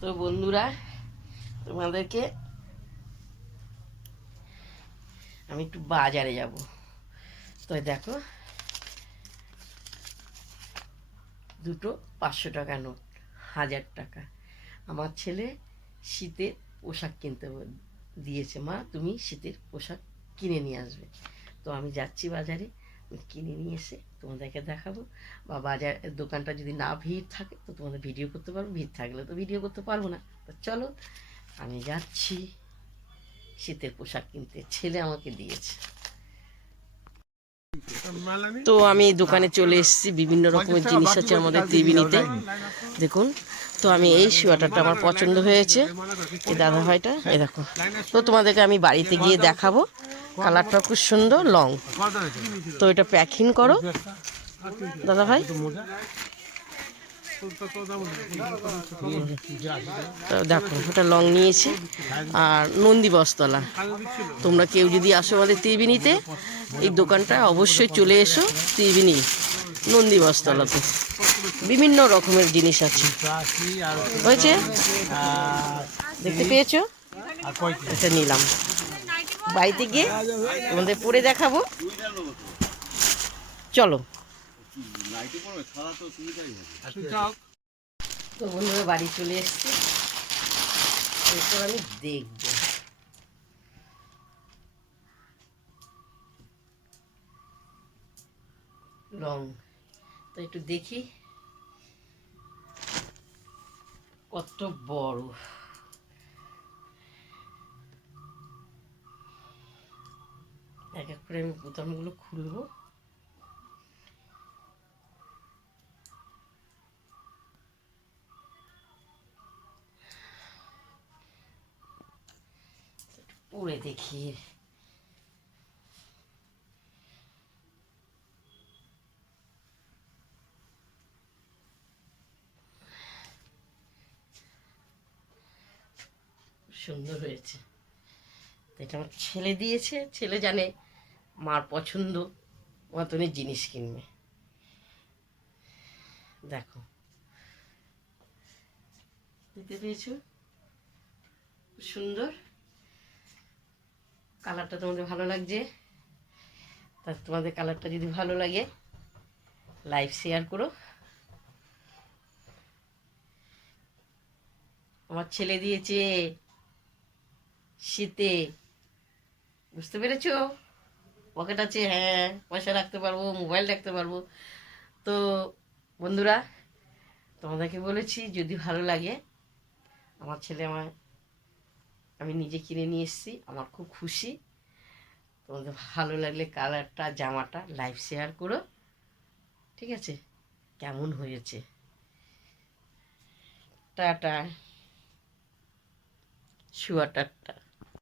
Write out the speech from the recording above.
তো বন্ধুরা, তোমাদেরকে আমি একটু বাজারে যাব। তো দেখো, দুটো 500 টাকা নোট, 1000 টাকা। আমার ছেলে শীতের পোশাক কিনতে দিয়েছে, মা তুমি শীতের পোশাক কিনে নিয়ে আসবে। তো আমি যাচ্ছি বাজারে, কিনে নিয়ে এসে তোমাদেরকে দেখাবো। বা বাজার দোকানটা যদি না ভিড় থাকে তো তোমাদের ভিডিও করতে পারবো, ভিড় থাকলে তো ভিডিও করতে পারবো না। তো চলো, আমি যাচ্ছি শীতের পোশাক কিনতে, ছেলে আমাকে দিয়েছে। তো আমি দোকানে চলে এসেছি, বিভিন্ন রকমের জিনিস আছে আমাদের ত্রিবেণীতে, দেখুন। তো আমি এই সোয়েটারটা আমার পছন্দ হয়েছে, এই দাদা ভাইটা, এই দেখো। তো তোমাদেরকে আমি বাড়িতে গিয়ে দেখাবো, কালারটা খুব সুন্দর, লং। তো এটা প্যাকিং করো দাদা ভাই। তো দেখো, ওটা লং নিয়েছি, আর নন্দী বস্তলা। তোমরা কেউ যদি আসো আমাদের ত্রিবেণীতে, এই দোকানটা অবশ্যই চলে এসো। ত্রিবেণী নন্দী বস্তলাতে বিভিন্ন রকমের জিনিস আছে, হয়েছে, দেখতে পেয়েছো? এটা নিলাম, বাড়িতে গিয়ে তোমাদের পরে দেখাবো। চলো। তো বন্ধুরা, বাড়ি চলে এসেছি, এরপর আমি দেখবো রং। তো একটু দেখি কত বড়। এক এক করে আমি বোতামগুলো খুলবো। পরে দেখি। সুন্দর হয়েছে। এটা আমার ছেলে দিয়েছে, ছেলে জানে মার পছন্দ মতনই জিনিস কিনবে। দেখো, দেখতে পেয়েছো? সুন্দর কালারটা, তোমাদের ভালো লাগছে? তা তোমাদের কালারটা যদি ভালো লাগে, লাইভ শেয়ার করো। আমার ছেলে দিয়েছে শীতে, বুঝতে পেরেছো? পকেট আছে, হ্যাঁ, পয়সা রাখতে পারবো, মোবাইল রাখতে পারবো। তো বন্ধুরা, তোমাদেরকে বলেছি যদি ভালো লাগে, আমার ছেলে আমি নিজে কিনে নিয়ে এসেছি, আমার খুব খুশি। তোমাদের ভালো লাগলে কালারটা, জামাটা লাইভ শেয়ার করো, ঠিক আছে? কেমন হয়েছে? টাটা। সোয়েটারটা